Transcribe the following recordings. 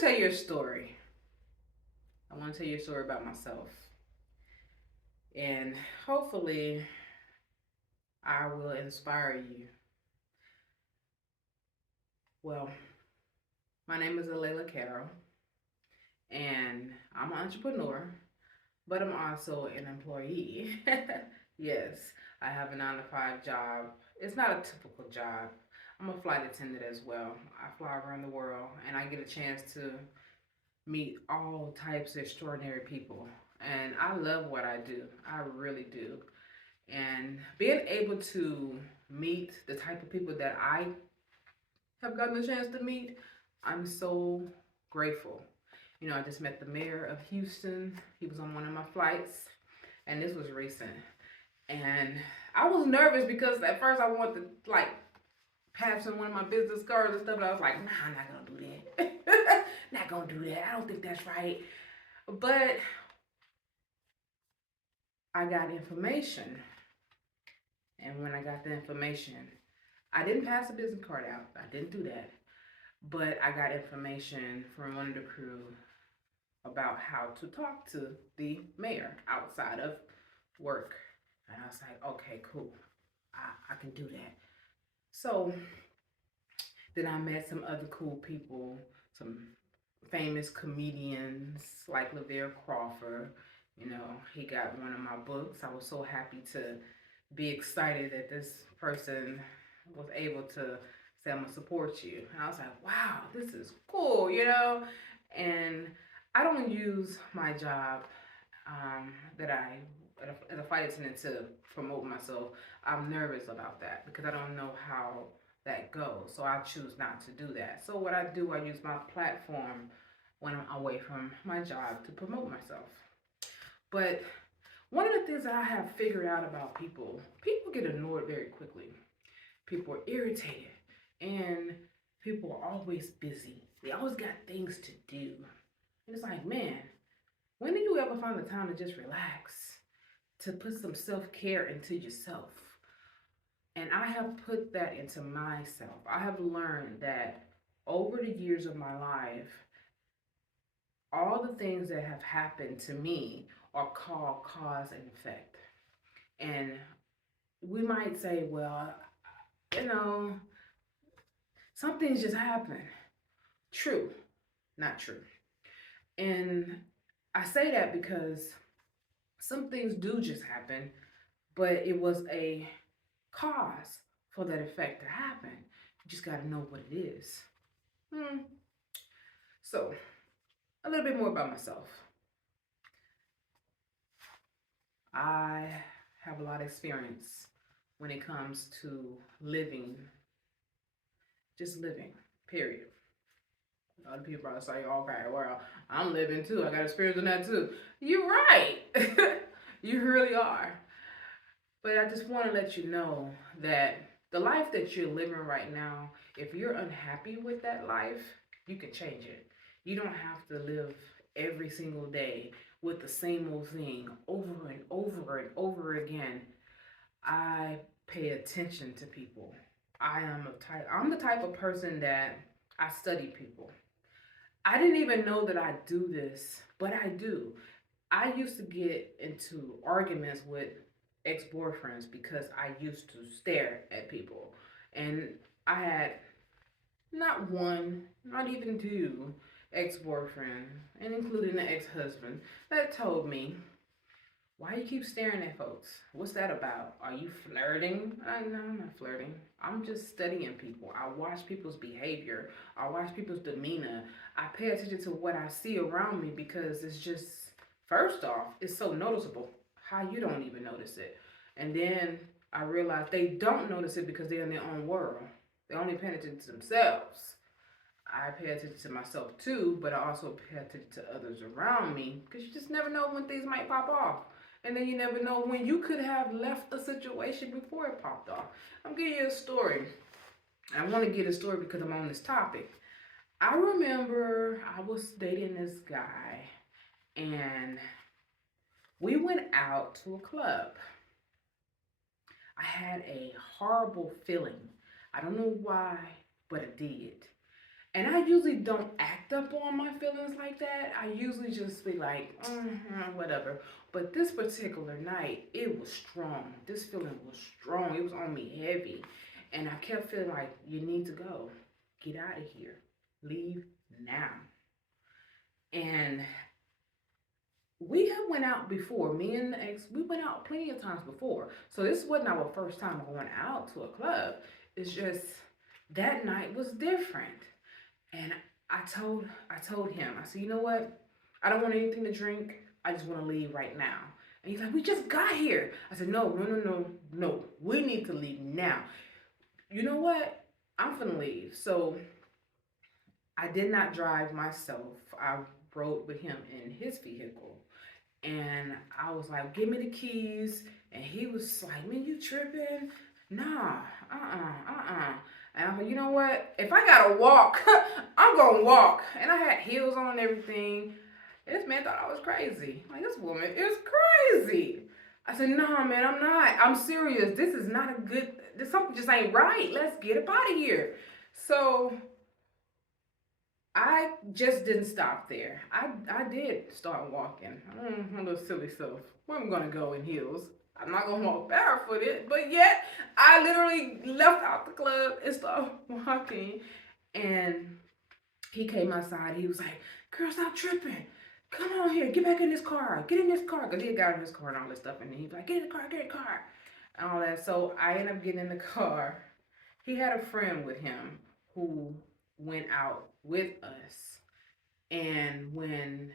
to tell you a story. I want to tell you a story about myself. And hopefully, I will inspire you. Well, my name is Alayla Carroll, and I'm an entrepreneur, but I'm also an employee. Yes, I have a 9 to 5 job. It's not a typical job. I'm a flight attendant as well. I fly around the world, and I get a chance to meet all types of extraordinary people. And I love what I do. I really do. And being able to meet the type of people that I have gotten the chance to meet, I'm so grateful. I just met the mayor of Houston. He was on one of my flights, and this was recent. And I was nervous because at first I wanted to pass him one of my business cards and stuff, but I was like, nah, I'm not gonna do that. Not gonna do that. I don't think that's right. But I got information, and when I got the information, I didn't pass the business card out. I didn't do that. But I got information from one of the crew about how to talk to the mayor outside of work. And I was like, okay, cool. I can do that. So then I met some other cool people, some famous comedians like Laverne Crawford. He got one of my books. I was so happy to be excited that this person was able to say, I'm gonna support you. And I was like, wow, this is cool. And I don't use my job that I as a flight attendant to promote myself. I'm nervous about that because I don't know how that goes. So I choose not to do that. So what I do, I use my platform when I'm away from my job to promote myself. But one of the things that I have figured out about people get annoyed very quickly. People are irritated, and people are always busy. They always got things to do. And it's like, man, when do you ever find the time to just relax, to put some self care into yourself? And I have put that into myself. I have learned that over the years of my life, all the things that have happened to me are called cause and effect. And we might say, well, you know, some things just happen. True, not true. And I say that because some things do just happen, but it was a cause for that effect to happen. You just got to know what it is. So, a little bit more about myself. I have a lot of experience when it comes to living, just living, period. Other people probably say, okay, well, I'm living too. I got experience in that too. You're right. You really are. But I just want to let you know that the life that you're living right now, if you're unhappy with that life, you can change it. You don't have to live every single day with the same old thing over and over and over again. I pay attention to people. I'm the type of person that I study people. I didn't even know that I do this, but I do. I used to get into arguments with ex boyfriends because I used to stare at people. And I had not one, not even two ex boyfriends, and including the ex husband, that told me, why you keep staring at folks? What's that about? Are you flirting? No, I'm not flirting. I'm just studying people. I watch people's behavior. I watch people's demeanor. I pay attention to what I see around me because it's just, first off, it's so noticeable how you don't even notice it. And then I realize they don't notice it because they're in their own world. They're only paying attention to themselves. I pay attention to myself too, but I also pay attention to others around me because you just never know when things might pop off. And then you never know when you could have left a situation before it popped off. I'm giving you a story. I want to get a story because I'm on this topic. I remember I was dating this guy and we went out to a club. I had a horrible feeling. I don't know why, but I did. And I usually don't act up on my feelings like that. I usually just be like, whatever. But this particular night, it was strong. This feeling was strong. It was on me heavy. And I kept feeling like, you need to go. Get out of here. Leave now. And we have went out before. Me and the ex, we went out plenty of times before. So this wasn't our first time going out to a club. It's just that night was different. And I told him, I said, you know what? I don't want anything to drink. I just want to leave right now. And he's like, we just got here. I said, no, no, no, no, no. We need to leave now. You know what? I'm finna leave. So I did not drive myself. I rode with him in his vehicle. And I was like, give me the keys. And he was like, man, you tripping? Nah, And I'm like, you know what? If I gotta walk, I'm gonna walk. And I had heels on and everything. And this man thought I was crazy. Like, this woman is crazy. I said, nah, man, I'm not. I'm serious. This is not a good, this something just ain't right. Let's get up out of here. So I just didn't stop there. I did start walking. A little silly self. Where am I gonna go in heels? I'm not gonna walk barefooted, but yet I literally left out the club and started walking. And he came outside. He was like, "Girl, stop tripping. Come on here. Get back in this car. Get in this car." Because he had got in his car and all this stuff. And he was like, "Get in the car. Get in the car." And all that. So I ended up getting in the car. He had a friend with him who went out with us. And when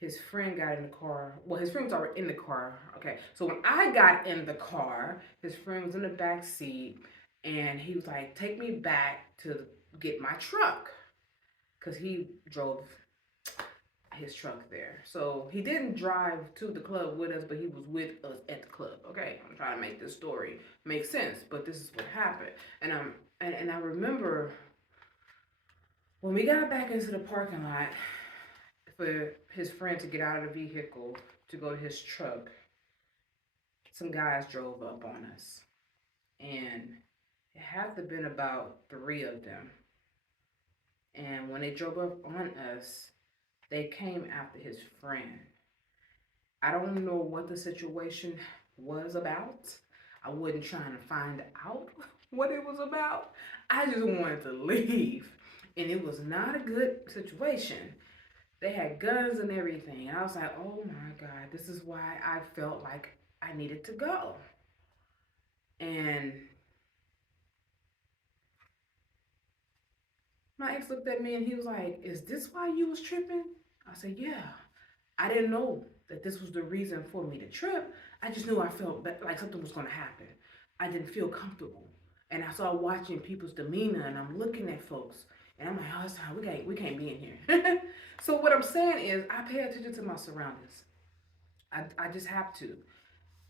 his friend got in the car, well, his friend was already in the car. Okay. So when I got in the car, his friend was in the back seat. And he was like, take me back to get my truck. Because he drove his truck there. So he didn't drive to the club with us, but he was with us at the club. Okay, I'm trying to make this story make sense, but this is what happened. And I remember when we got back into the parking lot for his friend to get out of the vehicle to go to his truck, some guys drove up on us, and it had to have been about three of them. And when they drove up on us, they came after his friend. I don't know what the situation was about. I wasn't trying to find out what it was about. I just wanted to leave. And it was not a good situation. They had guns and everything. And I was like, oh my God, this is why I felt like I needed to go. And my ex looked at me and he was like, is this why you was tripping? I said, yeah. I didn't know that this was the reason for me to trip. I just knew I felt like something was going to happen. I didn't feel comfortable. And I started watching people's demeanor and I'm looking at folks and I'm like, oh, it's time. We can't be in here. So what I'm saying is I pay attention to my surroundings. I just have to.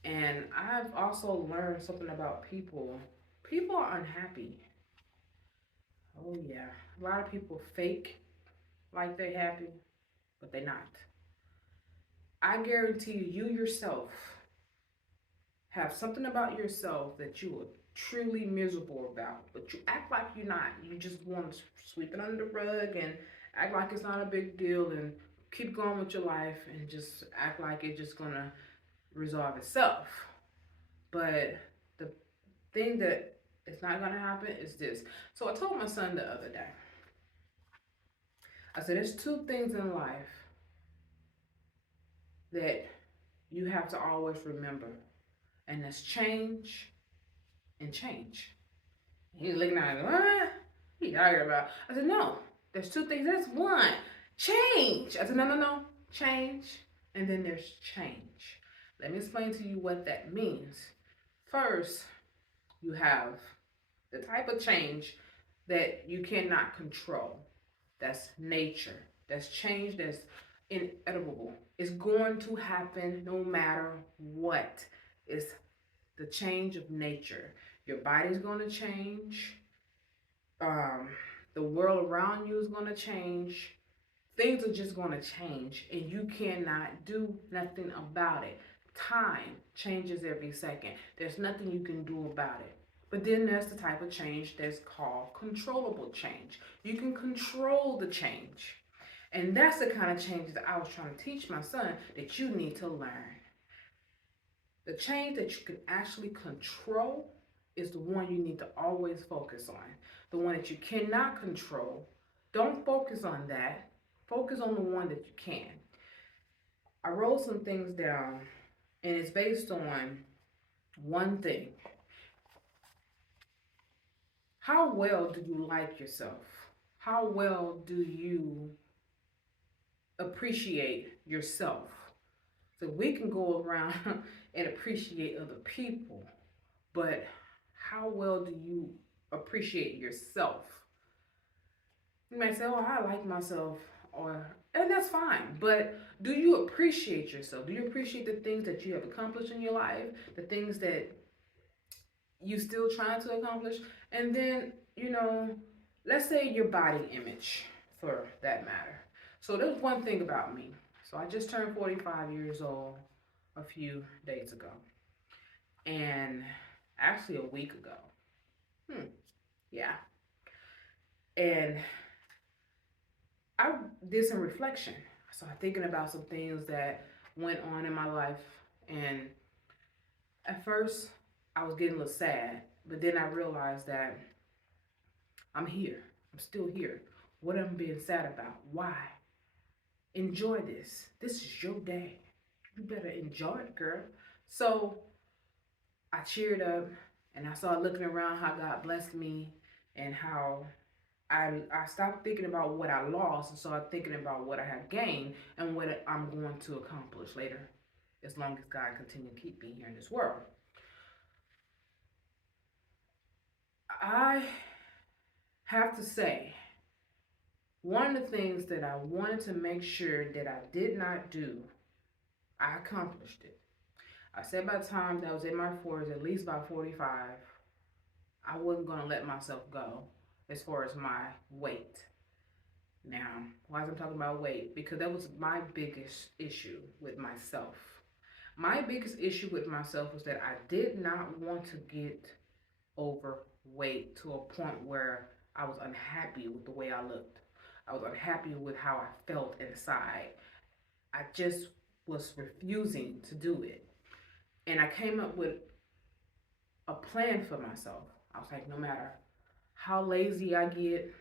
And I've also learned something about people. People are unhappy. Oh yeah. A lot of people fake like they're happy, but they're not. I guarantee you yourself have something about yourself that you are truly miserable about, but you act like you're not. You just want to sweep it under the rug and act like it's not a big deal and keep going with your life and just act like it's just gonna resolve itself. But the thing that is not gonna happen is this. So I told my son the other day, I said, there's two things in life that you have to always remember, and that's change and change. He's looking at me, what? What you talking about? I said, no, there's two things. That's one, change. I said, no, no, no, change, and then there's change. Let me explain to you what that means. First, you have the type of change that you cannot control. That's nature. That's change that's inevitable. It's going to happen no matter what. It's the change of nature. Your body's going to change. The world around you is going to change. Things are just going to change, and you cannot do nothing about it. Time changes every second. There's nothing you can do about it. But then there's the type of change that's called controllable change. You can control the change. And that's the kind of change that I was trying to teach my son that you need to learn. The change that you can actually control is the one you need to always focus on. The one that you cannot control, don't focus on that. Focus on the one that you can. I wrote some things down, and it's based on one thing. How well do you like yourself? How well do you appreciate yourself? So we can go around and appreciate other people, but how well do you appreciate yourself? You might say, "Oh, I like myself," and that's fine. But do you appreciate yourself? Do you appreciate the things that you have accomplished in your life, the things that you still trying to accomplish? And then, let's say your body image, for that matter. So there's one thing about me. So I just turned 45 years old a few days ago, and actually a week ago. Yeah. And I did some reflection. I started thinking about some things that went on in my life. And at first, I was getting a little sad. But then I realized that I'm here. I'm still here. What am I being sad about? Why? Enjoy this. This is your day. You better enjoy it, girl. So I cheered up and I started looking around how God blessed me and how I stopped thinking about what I lost and started thinking about what I have gained and what I'm going to accomplish later, as long as God continues to keep me here in this world. I have to say, one of the things that I wanted to make sure that I did not do, I accomplished it. I said by the time that I was in my 40s, at least by 45, I wasn't going to let myself go as far as my weight. Now, why am I talking about weight? Because that was my biggest issue with myself. My biggest issue with myself was that I did not want to get overweight to a point where I was unhappy with the way I looked. I was unhappy with how I felt inside. I just was refusing to do it. And I came up with a plan for myself. I was like, no matter how lazy I get,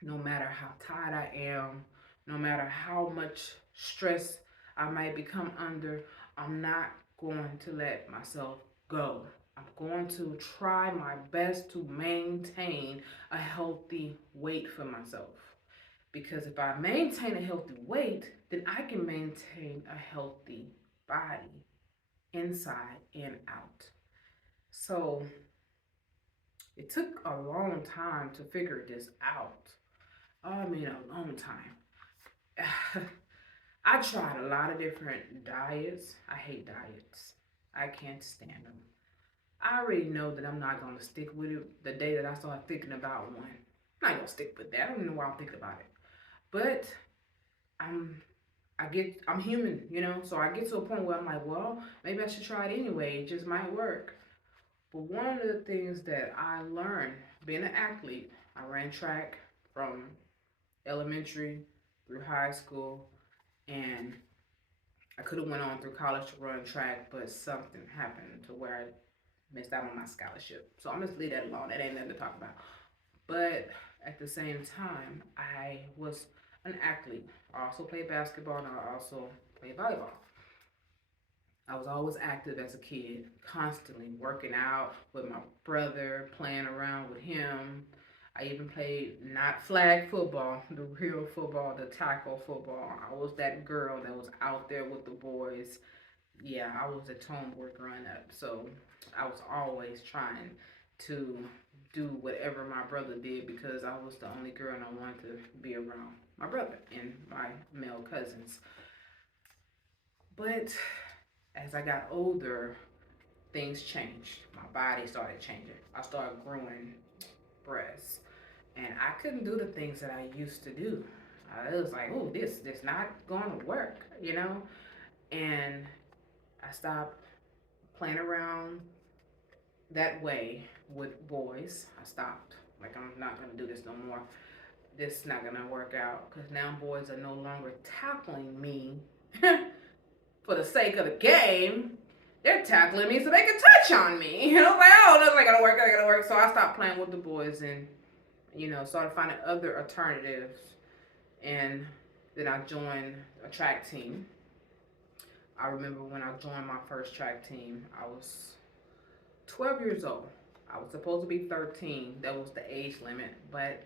no matter how tired I am, no matter how much stress I might become under, I'm not going to let myself go. I'm going to try my best to maintain a healthy weight for myself. Because if I maintain a healthy weight, then I can maintain a healthy body inside and out. So it took a long time to figure this out. I mean, a long time. I tried a lot of different diets. I hate diets. I can't stand them. I already know that I'm not going to stick with it the day that I start thinking about one. I'm not going to stick with that. I don't even know why I'm thinking about it. But I'm human, so I get to a point where I'm like, well, maybe I should try it anyway. It just might work. But one of the things that I learned being an athlete, I ran track from elementary through high school, and I could have went on through college to run track, but something happened to where I missed out on my scholarship. So I'm just leave that alone. That ain't nothing to talk about. But at the same time, I was an athlete. I also played basketball and I also played volleyball. I was always active as a kid, constantly working out with my brother, playing around with him. I even played not flag football, the real football, the tackle football. I was that girl that was out there with the boys. Yeah, I was a tomboy growing up. So I was always trying to do whatever my brother did because I was the only girl and I wanted to be around my brother and my male cousins. But as I got older, things changed. My body started changing. I started growing breasts, and I couldn't do the things that I used to do. It was like, oh, this not going to work. And I stopped playing around that way with boys. I stopped. Like, I'm not going to do this no more. This is not going to work out because now boys are no longer tackling me for the sake of the game. They're tackling me so they can touch on me. You know, like, oh, that's not going to work. That's not going to work. So I stopped playing with the boys and, started finding other alternatives. And then I joined a track team. I remember when I joined my first track team, I was 12 years old. I was supposed to be 13. That was the age limit, but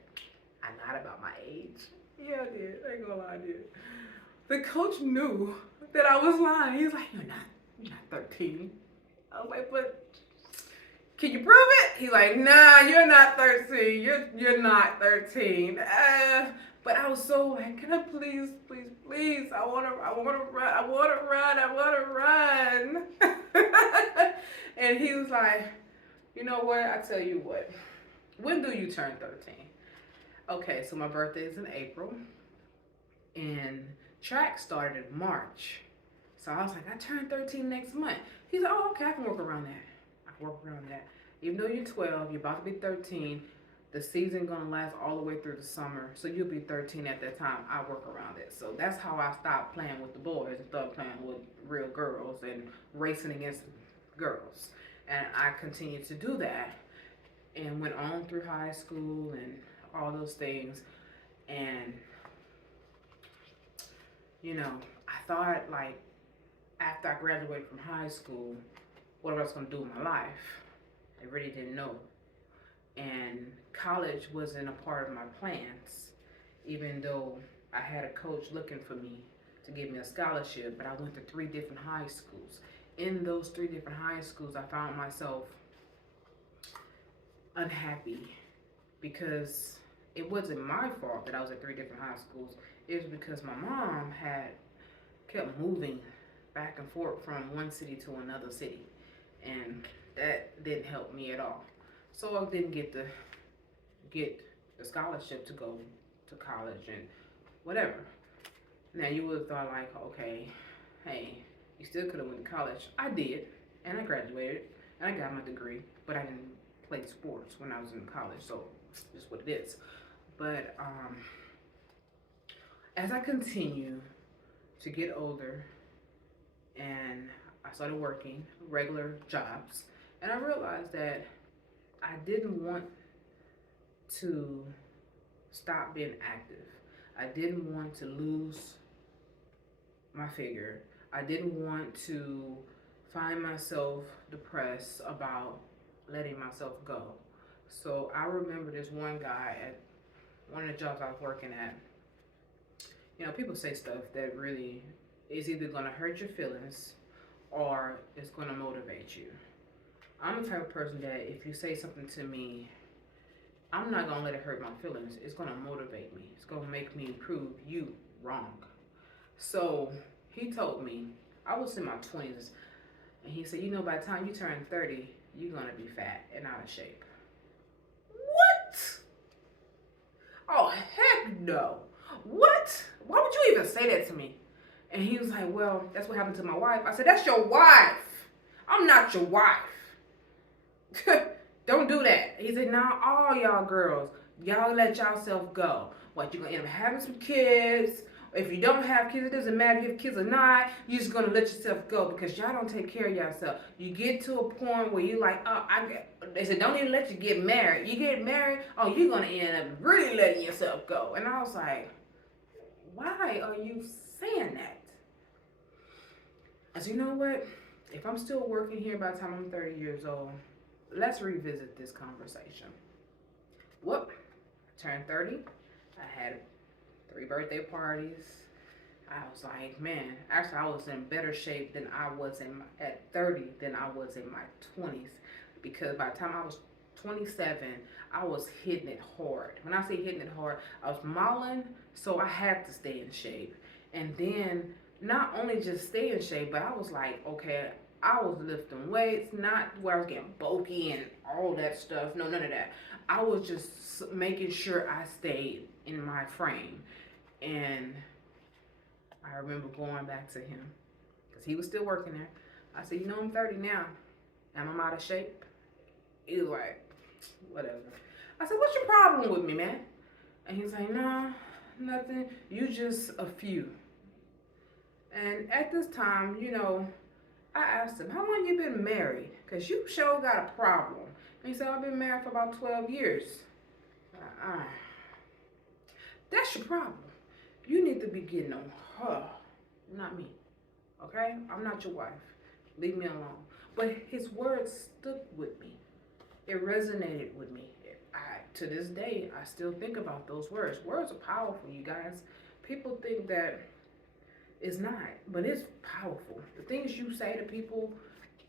I lied about my age. Yeah, I did. I ain't gonna lie, I did. The coach knew that I was lying. He was like, you're not 13. I was like, but can you prove it? He's like, nah, you're not 13. You're not 13. But I was so like, can I please, please, please? I wanna run. And he was like, you know what? I tell you what. When do you turn 13? Okay, so my birthday is in April, and track started in March. So I was like, I turn 13 next month. He's like, oh, okay, I can work around that. Even though you're 12, you're about to be 13. The season gonna last all the way through the summer, so you'll be 13 at that time. I work around it. So that's how I stopped playing with the boys and started playing with real girls and racing against girls. And I continued to do that and went on through high school and all those things. And I thought, like, after I graduated from high school, what I was going to do with my life. I really didn't know. And college wasn't a part of my plans, even though I had a coach looking for me to give me a scholarship. But I went to 3 different high schools. In those 3 different high schools, I found myself unhappy because it wasn't my fault that I was at 3 different high schools. It was because my mom had kept moving back and forth from one city to another city, and that didn't help me at all. So I didn't get the scholarship to go to college and whatever. Now you would have thought like, okay, hey, you still could have went to college. I did, and I graduated, and I got my degree, but I didn't play sports when I was in college, so it's what it is. But as I continue to get older and I started working regular jobs, and I realized that I didn't want to stop being active. I didn't want to lose my figure. I didn't want to find myself depressed about letting myself go. So I remember this one guy at one of the jobs I was working at. People say stuff that really is either going to hurt your feelings or it's going to motivate you. I'm the type of person that if you say something to me, I'm not going to let it hurt my feelings. It's going to motivate me. It's going to make me prove you wrong. So he told me, I was in my 20s, and he said, by the time you turn 30, you're going to be fat and out of shape. What? Oh, heck no. What? Why would you even say that to me? And he was like, well, that's what happened to my wife. I said, that's your wife. I'm not your wife. Don't do that. He said, now all y'all girls, y'all let yourself go. What, you're going to end up having some kids. If you don't have kids, it doesn't matter if you have kids or not. You're just going to let yourself go because y'all don't take care of yourself. You get to a point where you're like, they said, don't even let you get married. You get married, you're going to end up really letting yourself go. And I was like, why are you saying that? I said, you know what? If I'm still working here by the time I'm 30 years old, let's revisit this conversation. Whoop, I turned 30. I had 3 birthday parties. I was like, man, actually I was in better shape than I was at 30 than I was in my 20s, because by the time I was 27, I was hitting it hard. When I say hitting it hard, I was modeling, so I had to stay in shape. And then not only just stay in shape, but I was like, okay, I was lifting weights, not where I was getting bulky and all that stuff. No, none of that. I was just making sure I stayed in my frame. And I remember going back to him because he was still working there. I said, I'm 30 now and I'm out of shape. He was like, whatever. I said, what's your problem with me, man? And he's like, nah, nothing. You just a few. And at this time, I asked him, how long you been married? Because you sure got a problem. And he said, I've been married for about 12 years. Uh, that's your problem. You need to be getting on her, not me. Okay? I'm not your wife. Leave me alone. But his words stuck with me. It resonated with me. To this day, I still think about those words. Words are powerful, you guys. People think that it's not, but it's powerful. The things you say to people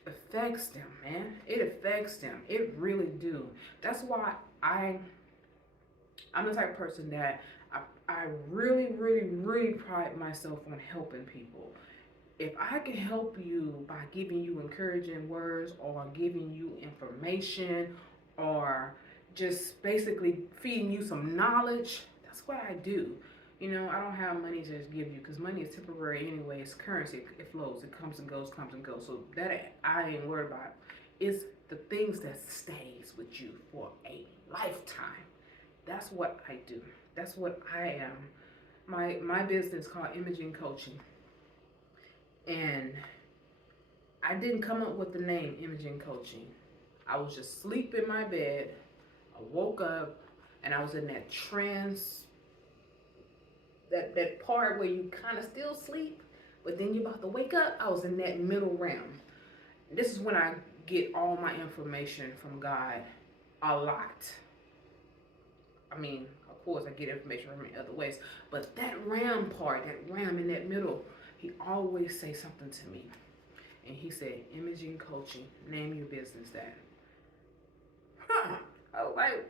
affects them, man. It affects them. It really do. That's why I'm the type of person that I really, really, really pride myself on helping people. If I can help you by giving you encouraging words or giving you information or just basically feeding you some knowledge, that's what I do. I don't have money to just give you because money is temporary anyway. It's currency. It flows. It comes and goes, comes and goes. So that I ain't worried about. It's the things that stays with you for a lifetime. That's what I do. That's what I am. My business called Imaging Coaching. And I didn't come up with the name Imaging Coaching. I was just asleep in my bed. I woke up and I was in that trance, that part where you kind of still sleep, but then you're about to wake up. I was in that middle realm. This is when I get all my information from God a lot. I mean, of course, I get information from other ways, but that realm part, that realm in that middle, he always say something to me. And he said, Imaging Coaching, name your business that. I was like,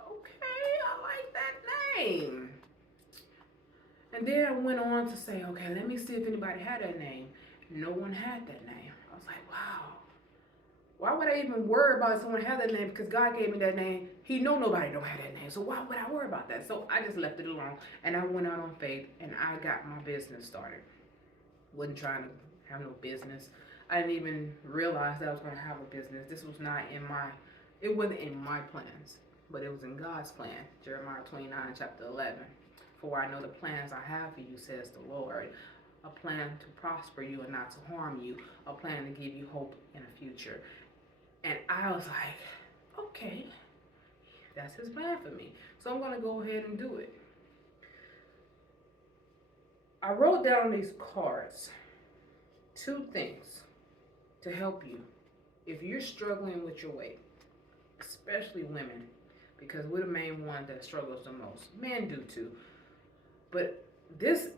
okay, I like that name. And then I went on to say, okay, let me see if anybody had that name. No one had that name. I was like, wow. Why would I even worry about someone had that name? Because God gave me that name. He know nobody don't have that name. So why would I worry about that? So I just left it alone. And I went out on faith and I got my business started. Wasn't trying to have no business. I didn't even realize that I was going to have a business. This was not it wasn't in my plans, but it was in God's plan. Jeremiah 29, chapter 11. For I know the plans I have for you, says the Lord. A plan to prosper you and not to harm you. A plan to give you hope in the future. And I was like, okay, that's his plan for me. So I'm going to go ahead and do it. I wrote down these cards. 2 things to help you if you're struggling with your weight, especially women, because we're the main one that struggles the most. Men do too. But this,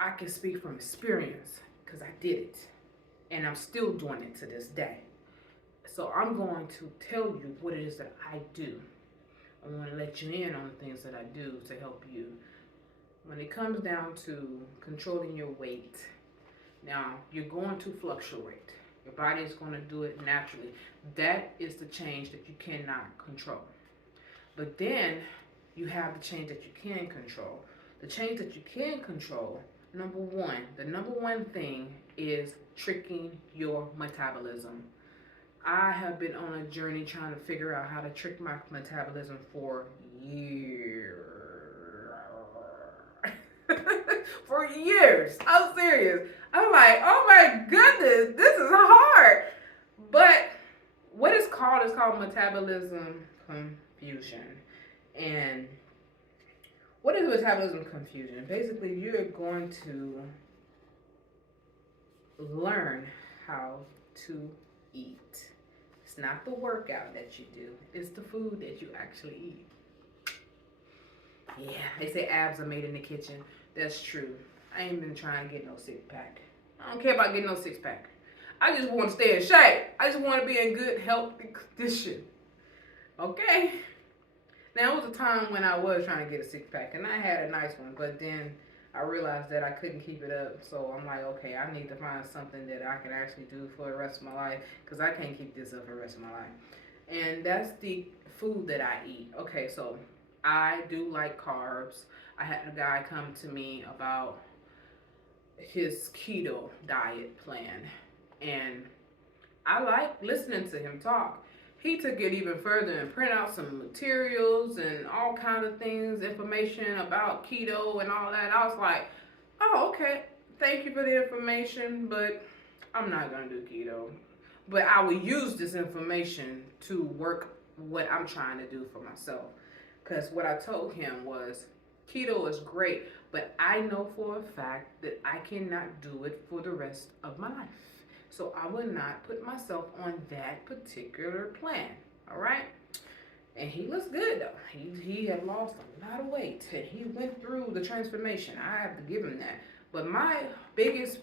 I can speak from experience because I did it. And I'm still doing it to this day. So I'm going to tell you what it is that I do. I want to let you in on the things that I do to help you. When it comes down to controlling your weight, now you're going to fluctuate. Your body is going to do it naturally. That is the change that you cannot control. But then you have the change that you can control. The change that you can control, the number one thing is tricking your metabolism. I have been on a journey trying to figure out how to trick my metabolism for years. For years. I'm serious. I'm like, oh my goodness, this is hard. But what it's called is called metabolism confusion. And what is metabolism confusion? Basically, you're going to learn how to eat. It's not the workout that you do. It's the food that you actually eat. Yeah, they say abs are made in the kitchen. That's true. I ain't been trying to get no 6-pack. I don't care about getting no 6-pack. I just want to stay in shape. I just want to be in good healthy condition. Okay? Now, it was a time when I was trying to get a 6-pack, and I had a nice one, but then I realized that I couldn't keep it up, so I'm like, okay, I need to find something that I can actually do for the rest of my life, because I can't keep this up for the rest of my life. And that's the food that I eat. Okay, so I do like carbs. I had a guy come to me about his keto diet plan, and I like listening to him talk. He took it even further and printed out some materials and all kinds of things, information about keto and all that. I was like, oh, okay. Thank you for the information, but I'm not gonna do keto. But I will use this information to work what I'm trying to do for myself. Because what I told him was keto is great, but I know for a fact that I cannot do it for the rest of my life. So I will not put myself on that particular plan. All right? And he looks good though. He had lost a lot of weight and he went through the transformation. I have to give him that. But my biggest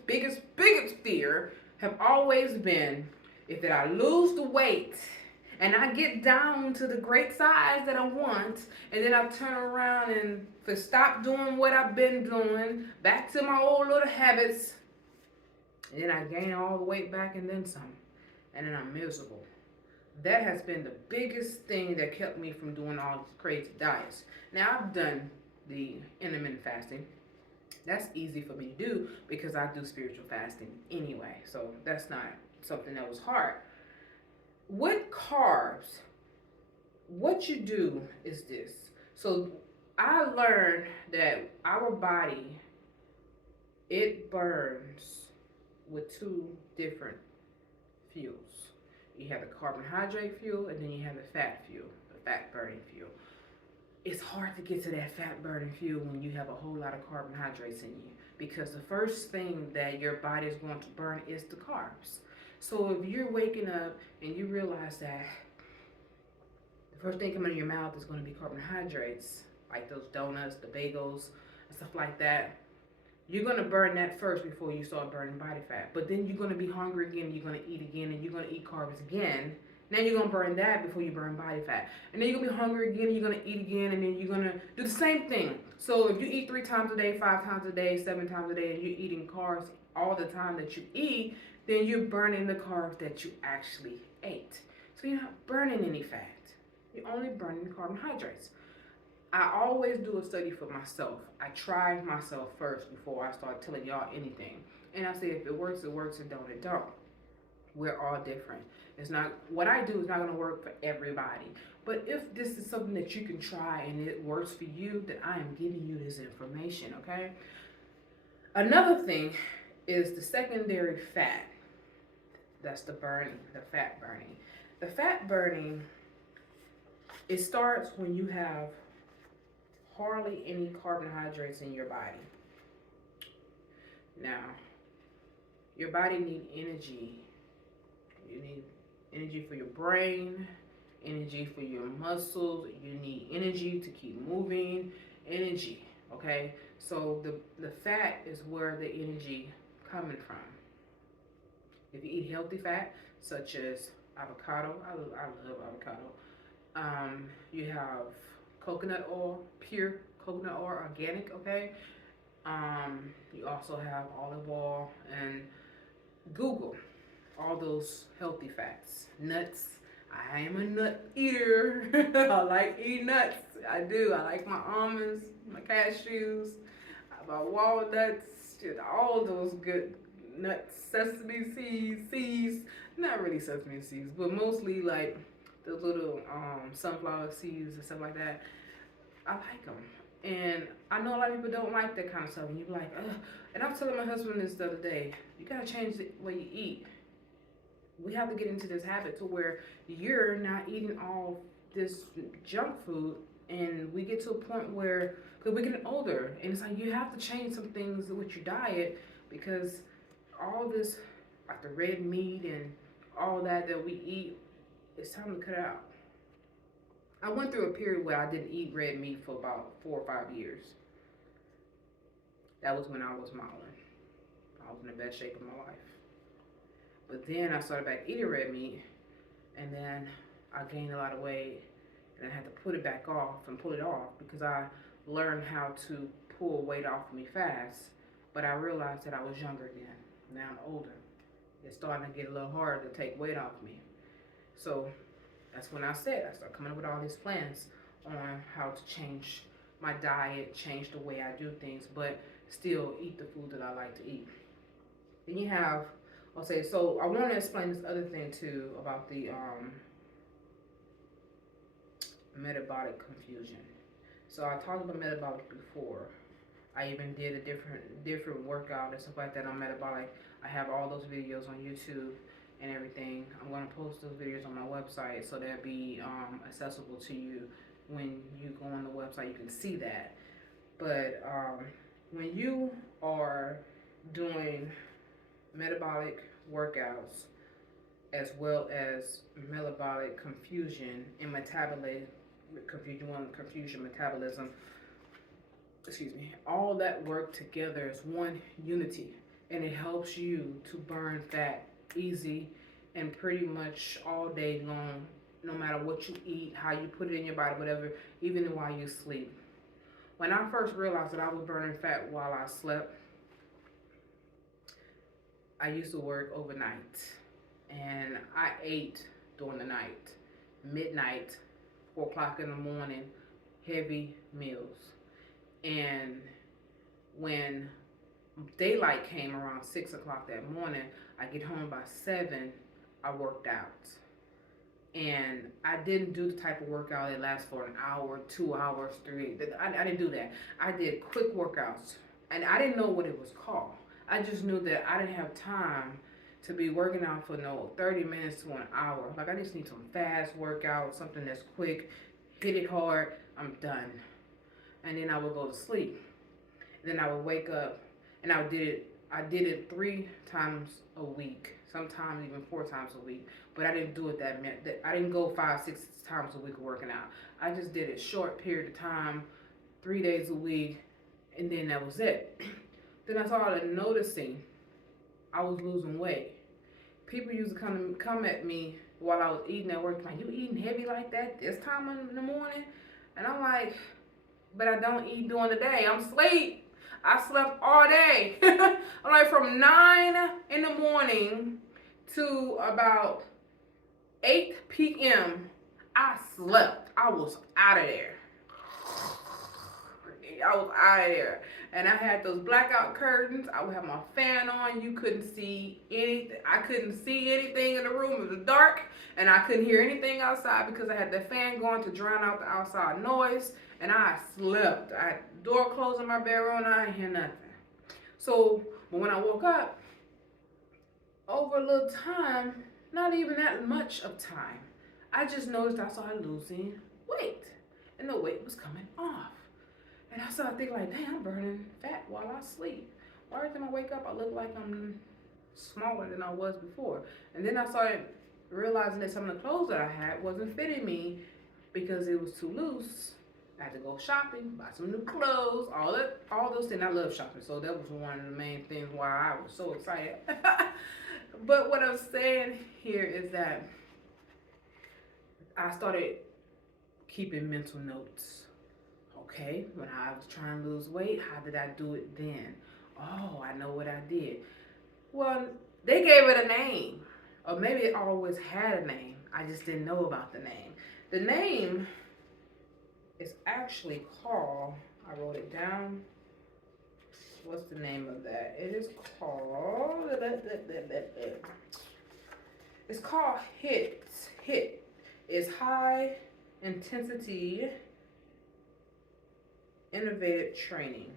fear have always been if that I lose the weight and I get down to the great size that I want, and then I turn around and to stop doing what I've been doing, back to my old little habits, and then I gain all the weight back and then some, and then I'm miserable. That has been the biggest thing that kept me from doing all these crazy diets. Now I've done the intermittent fasting. That's easy for me to do because I do spiritual fasting anyway. So that's not something that was hard. With carbs, what you do is this. So I learned that our body, it burns with two different fuels. You have the carbohydrate fuel and then you have the fat fuel, the fat burning fuel. It's hard to get to that fat burning fuel when you have a whole lot of carbohydrates in you, because the first thing that your body is going to burn is the carbs. So if you're waking up and you realize that the first thing coming in your mouth is going to be carbohydrates, like those donuts, the bagels, and stuff like that, you're going to burn that first before you start burning body fat. But then you're going to be hungry again, you're going to eat again, and you're going to eat carbs again. Now you're going to burn that before you burn body fat. And then you're going to be hungry again, and you're going to eat again, and then you're going to do the same thing. So if you eat 3 times a day, 5 times a day, 7 times a day, and you're eating carbs all the time that you eat, then you're burning the carbs that you actually ate. So you're not burning any fat. You're only burning carbohydrates. I always do a study for myself. I try myself first before I start telling y'all anything. And I say if it works, it works. If it don't, it don't. We're all different. It's not, what I do is not going to work for everybody. But if this is something that you can try and it works for you, then I am giving you this information, okay? Another thing is the secondary fat. That's the burning, the fat burning. The fat burning, it starts when you have hardly any carbohydrates in your body. Now, your body needs energy. You need energy for your brain, energy for your muscles. You need energy to keep moving, energy, okay? So the fat is where the energy coming from. If you eat healthy fat, such as avocado, I love avocado. You have coconut oil, pure coconut oil, organic, okay? You also have olive oil, and Google all those healthy fats. Nuts. I am a nut eater. I like eating nuts. I do. I like my almonds, my cashews, my walnuts, just all those good nuts, sesame seeds. Not really sesame seeds, but mostly like the little sunflower seeds and stuff like that. I like them. And I know a lot of people don't like that kind of stuff. And you're like, ugh. And I was telling my husband this the other day, you gotta change the way you eat. We have to get into this habit to where you're not eating all this junk food, and we get to a point where, because we're getting older, and it's like you have to change some things with your diet, because all this, like the red meat and all that we eat, it's time to cut out. I went through a period where I didn't eat red meat for about 4 or 5 years. That was when I was modeling. I was in the best shape of my life. But then I started back eating red meat, and then I gained a lot of weight, and I had to put it back off and pull it off because I learned how to pull weight off of me fast. But I realized that I was younger then. Now I'm older. It's starting to get a little harder to take weight off me. So that's when I said I started coming up with all these plans on how to change my diet, change the way I do things, but still eat the food that I like to eat. Then you have, I'll say, so I want to explain this other thing too about the metabolic confusion. So I talked about metabolic before. I even did a different workout and stuff like that on metabolic. I have all those videos on YouTube and everything. I'm gonna post those videos on my website so they'll be accessible to you when you go on the website. You can see that. But when you are doing metabolic workouts as well as metabolic confusion and metabolism, excuse me, all that work together as one unity, and it helps you to burn fat easy and pretty much all day long, no matter what you eat, how you put it in your body, whatever, even while you sleep. When I first realized that I was burning fat while I slept, I used to work overnight and I ate during the night, midnight, 4 o'clock in the morning, heavy meals. And when daylight came around 6 o'clock that morning, I get home by 7, I worked out. And I didn't do the type of workout that lasts for an hour, 2 hours, 3. I didn't do that. I did quick workouts, and I didn't know what it was called. I just knew that I didn't have time to be working out for no 30 minutes to an hour. Like, I just need some fast workout, something that's quick, hit it hard, I'm done. And then I would go to sleep. Then I would wake up, and I did it 3 times a week, sometimes even 4 times a week. But I didn't do it I didn't go 5, 6 times a week working out. I just did it short period of time, 3 days a week, and then that was it. Then I started noticing I was losing weight. People used to come at me while I was eating at work, like, you eating heavy like that this time in the morning? And I'm like, but I don't eat during the day. I'm asleep. I slept all day. I'm like, from 9 in the morning to about 8 p.m. I slept. I was out of there. And I had those blackout curtains. I would have my fan on. You couldn't see anything. I couldn't see anything in the room. It was dark, and I couldn't hear anything outside because I had the fan going to drown out the outside noise. And I slept. I had the door closed in my bedroom, and I didn't hear nothing. So when I woke up, over a little time, not even that much of time, I just noticed I started losing weight, and the weight was coming off. And I started thinking, like, dang, I'm burning fat while I sleep. Why every time I wake up, I look like I'm smaller than I was before? And then I started realizing that some of the clothes that I had wasn't fitting me because it was too loose. I had to go shopping, buy some new clothes, all those things. I love shopping, so that was one of the main things why I was so excited. But what I'm saying here is that I started keeping mental notes. Okay, when I was trying to lose weight, how did I do it then? Oh, I know what I did. Well, they gave it a name, or maybe it always had a name. I just didn't know about the name. The name is actually called, I wrote it down. What's the name of that? It is called, it's called HIT. HIT is high intensity innovative training.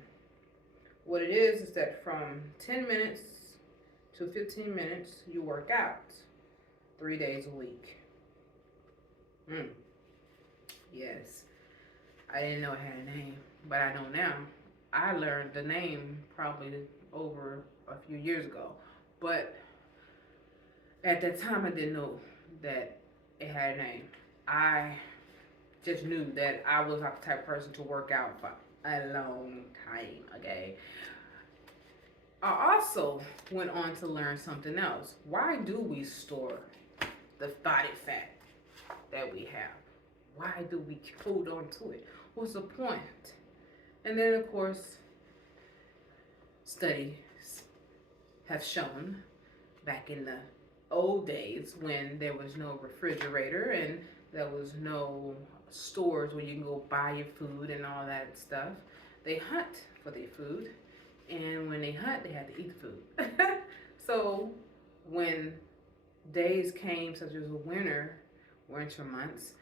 What it is that from 10 minutes to 15 minutes, you work out 3 days a week. Yes, I didn't know it had a name, but I know now. I learned the name probably over a few years ago, but at that time I didn't know that it had a name. I just knew that I was not the type of person to work out for a long time, okay? I also went on to learn something else. Why do we store the body fat that we have? Why do we hold on to it? What's the point? And then, of course, studies have shown back in the old days when there was no refrigerator and there was no stores where you can go buy your food and all that stuff. They hunt for their food, and when they hunt, they had to eat the food. So when days came, such as winter months,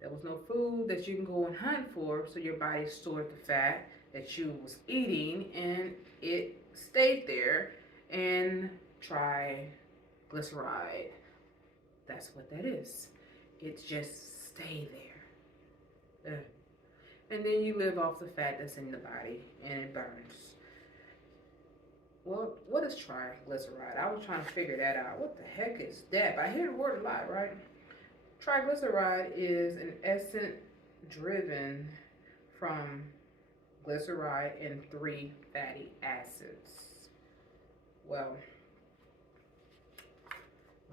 There was no food that you can go and hunt for, so your body stored the fat that you was eating, and it stayed there. And triglyceride, that's what that is. It just stay there. And then you live off the fat that's in the body, and it burns. Well, what is triglyceride? I was trying to figure that out. What the heck is that? But I hear the word a lot, right? Triglyceride is an essence driven from glyceride and three fatty acids. Well,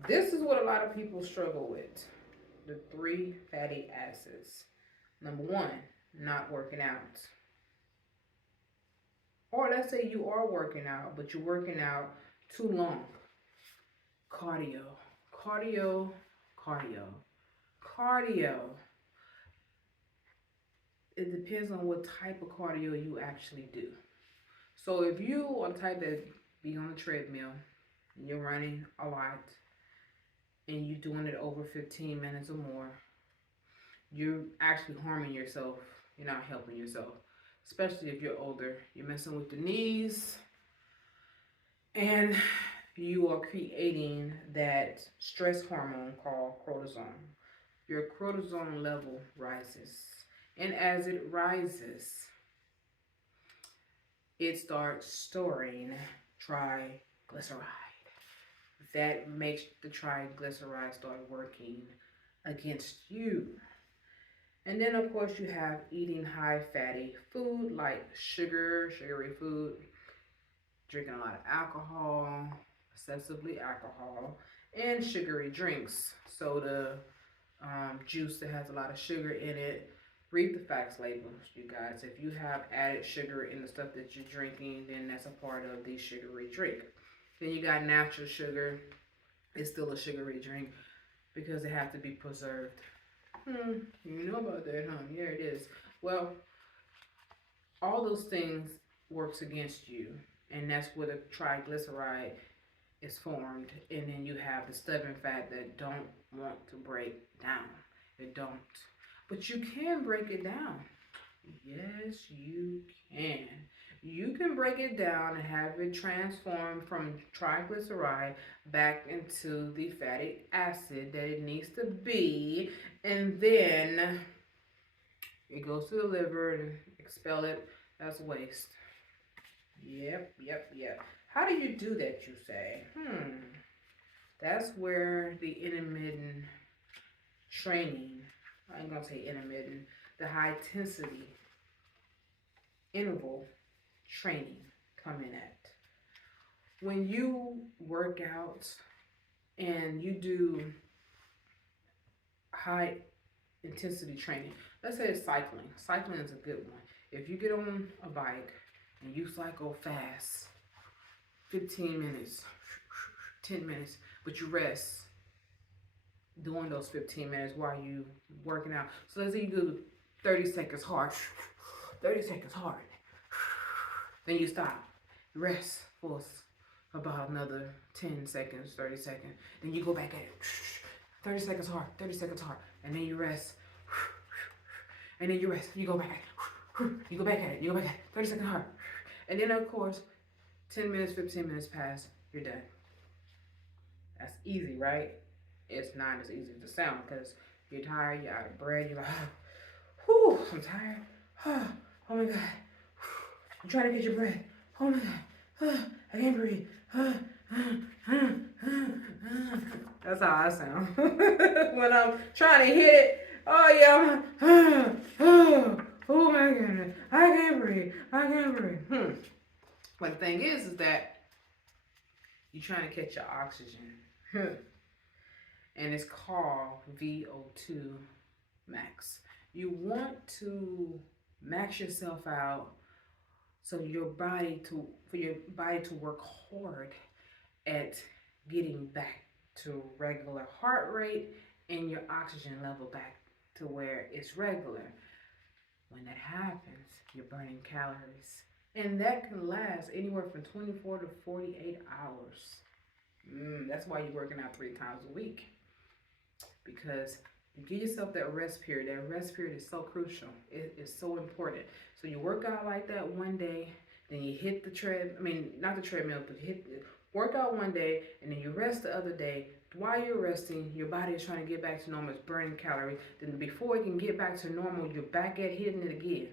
this is what a lot of people struggle with, the three fatty acids. Number one, not working out. Or let's say you are working out, but you're working out too long. Cardio, cardio, cardio, cardio. It depends on what type of cardio you actually do. So if you are the type that be on the treadmill, and you're running a lot, and you're doing it over 15 minutes or more, you're actually harming yourself. You're not helping yourself. Especially if you're older. You're messing with the knees, and you are creating that stress hormone called cortisol. Your cortisol level rises. And as it rises, it starts storing triglyceride. That makes the triglyceride start working against you. And then, of course, you have eating high fatty food like sugary food, drinking a lot of alcohol, excessively alcohol, and sugary drinks, soda, juice that has a lot of sugar in it. Read the facts labels, you guys. If you have added sugar in the stuff that you're drinking, then that's a part of the sugary drink. Then you got natural sugar. It's still a sugary drink because it has to be preserved. You know about that, huh? Yeah, it is. Well, all those things works against you, and that's where the triglyceride is formed, and then you have the stubborn fat that don't want to break down. It don't. But you can break it down. Yes, you can. You can break it down and have it transformed from triglyceride back into the fatty acid that it needs to be. And then it goes to the liver and expel it as waste. Yep. How do you do that, you say? That's where the intermittent training, I ain't gonna say intermittent, the high intensity interval training come in at. When you work out and you do high intensity training, let's say it's cycling. Cycling is a good one. If you get on a bike and you cycle fast, 15 minutes, 10 minutes, but you rest during those 15 minutes while you working out. So let's say you do 30 seconds hard, 30 seconds hard. Then you stop, rest for about another 10 seconds, 30 seconds. Then you go back at it, 30 seconds hard, 30 seconds hard. And then you rest, and then you rest, you go back at it, you go back at it, you go back at it, 30 seconds hard. And then of course, 10 minutes, 15 minutes pass, you're done. That's easy, right? It's not as easy as it sounds because you're tired, you're out of breath, you're like, whew, I'm tired. Oh my God. I'm trying to get your breath. Oh my God. I can't breathe. That's how I sound. When I'm trying to hit it, oh yeah, oh my goodness. I can't breathe. But the thing is that you're trying to catch your oxygen. And it's called VO2 max. You want to max yourself out so for your body to work hard at getting back to regular heart rate and your oxygen level back to where it's regular. When that happens, you're burning calories. And that can last anywhere from 24 to 48 hours. That's why you're working out 3 times a week. Because You give yourself that rest period. That rest period is so crucial. It is so important. So you work out like that one day, then you hit the not the treadmill, but work out one day, and then you rest the other day. While you're resting, your body is trying to get back to normal. It's burning calories. Then before it can get back to normal, you're back at hitting it again.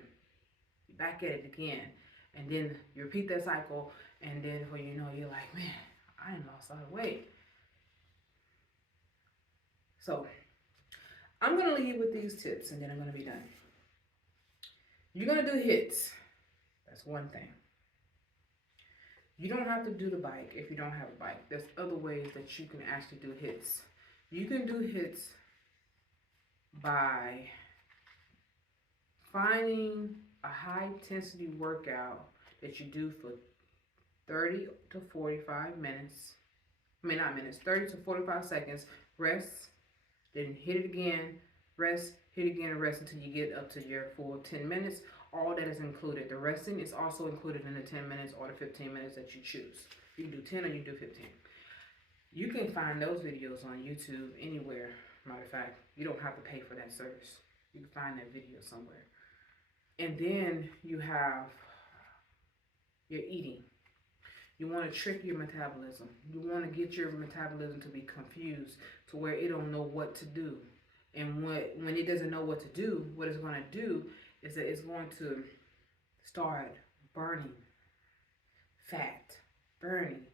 You're back at it again. And then you repeat that cycle, and then before you know, you're like, man, I ain't lost all the weight. So I'm going to leave with these tips, and then I'm going to be done. You're going to do hits. That's one thing. You don't have to do the bike if you don't have a bike. There's other ways that you can actually do hits. You can do hits by finding a high intensity workout that you do for 30 to 45 minutes. 30 to 45 seconds. Rest, then hit it again, rest, hit again, and rest until you get up to your full 10 minutes. All that is included. The resting is also included in the 10 minutes or the 15 minutes that you choose. You can do 10 or you do 15. You can find those videos on YouTube anywhere. Matter of fact, you don't have to pay for that service. You can find that video somewhere. And then you have your eating. You want to trick your metabolism. You want to get your metabolism to be confused to where it don't know what to do. And when it doesn't know what to do, what it's going to do is that it's going to start burning fat. Burning.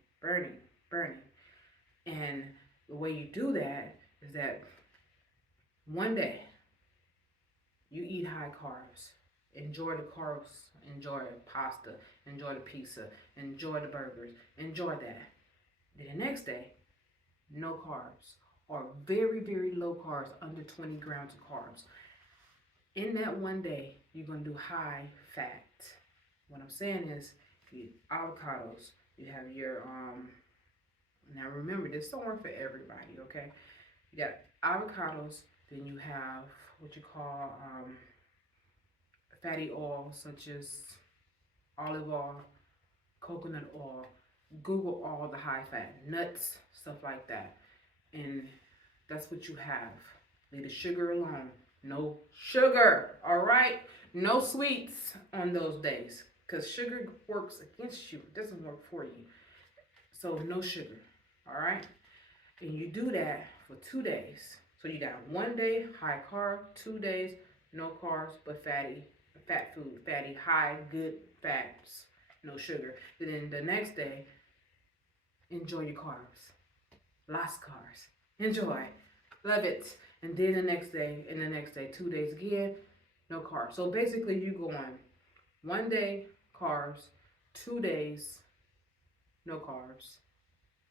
And the way you do that is that one day you eat high carbs. Enjoy the carbs. Enjoy the pasta. Enjoy the pizza. Enjoy the burgers. Enjoy that. Then the next day, no carbs. Or very, very low carbs, under 20 grams of carbs. In that one day, you're going to do high fat. What I'm saying is, you eat avocados. You have your, now remember, this don't work for everybody, okay? You got avocados, then you have what you call fatty oils, such as olive oil, coconut oil. Google all the high fat, nuts, stuff like that. And that's what you have. Leave the sugar alone. No sugar, all right? No sweets on those days, because sugar works against you. It doesn't work for you. So no sugar, all right? And you do that for 2 days. So you got 1 day high carb, 2 days no carbs but fat food, fatty, high, good fats, no sugar. And then the next day, enjoy your carbs. Lots of carbs. Enjoy. Love it. And then the next day, 2 days again, no carbs. So basically you go on 1 day carbs, 2 days no carbs,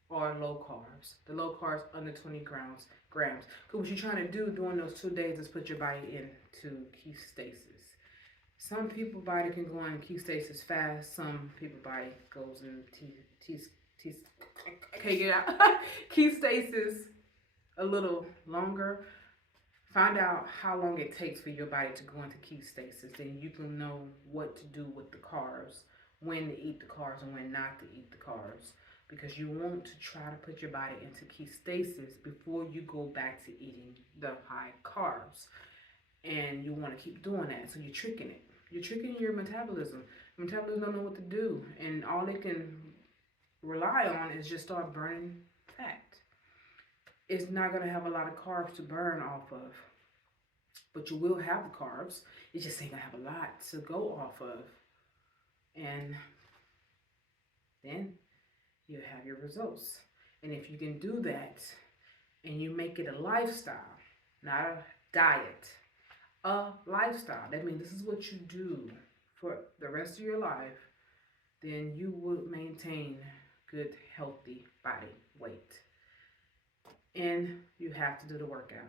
or low carbs. The low carbs under 20 grams. Because what you're trying to do during those 2 days is put your body into ketosis. Some people's body can go in ketosis fast. Some people's body goes in I can't get out. Ketosis a little longer. Find out how long it takes for your body to go into ketosis. Then you can know what to do with the carbs, when to eat the carbs and when not to eat the carbs. Because you want to try to put your body into ketosis before you go back to eating the high carbs. And you want to keep doing that. So you're tricking it. You're tricking your metabolism. Your metabolism don't know what to do. And all it can rely on is just start burning fat. It's not going to have a lot of carbs to burn off of. But you will have the carbs. It just ain't going to have a lot to go off of. And then you'll have your results. And if you can do that and you make it a lifestyle, not a diet, a lifestyle, that means this is what you do for the rest of your life, then you will maintain good, healthy body weight. And you have to do the workout.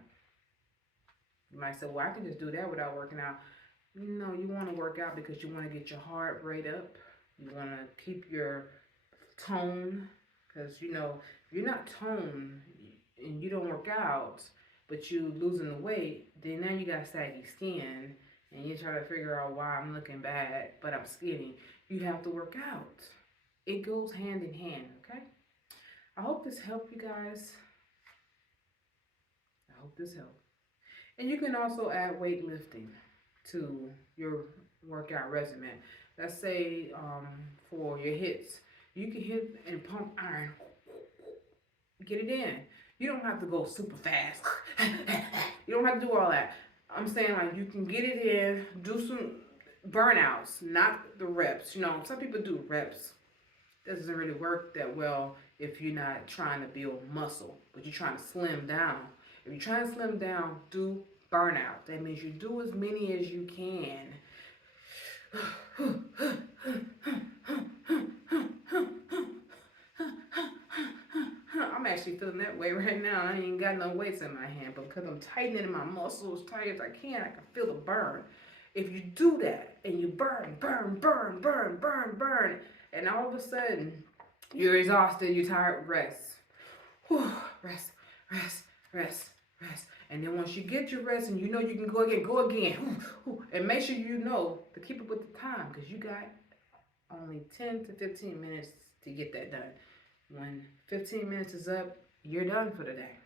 You might say, well, I can just do that without working out. No, you want to work out because you want to get your heart rate up. You want to keep your tone. Because, you know, if you're not toned and you don't work out, but you losing the weight, then now you got saggy skin. And you try to figure out why I'm looking bad, but I'm skinny. You have to work out. It goes hand in hand, okay? I hope this helped you guys. I hope this helped. And you can also add weightlifting to your workout regimen. Let's say for your hits, you can hit and pump iron, get it in. You don't have to go super fast. You don't have to do all that. I'm saying like you can get it in, do some burnouts, not the reps. You know, some people do reps. That doesn't really work that well if you're not trying to build muscle, but you're trying to slim down. If you're trying to slim down, do burnout. That means you do as many as you can. I'm actually feeling that way right now. I ain't got no weights in my hand, but because I'm tightening my muscles as tight as I can feel the burn. If you do that and you burn, and all of a sudden you're exhausted, you're tired, rest. Whew, rest, rest, rest, rest. And then once you get your rest and you know you can go again. And make sure you know to keep up with the time because you got only 10 to 15 minutes to get that done. When 15 minutes is up, you're done for the day.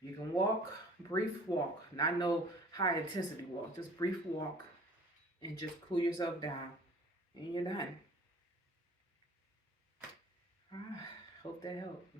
You can walk, brief walk, not no high intensity walk, just brief walk and just cool yourself down and you're done. Hope that helped.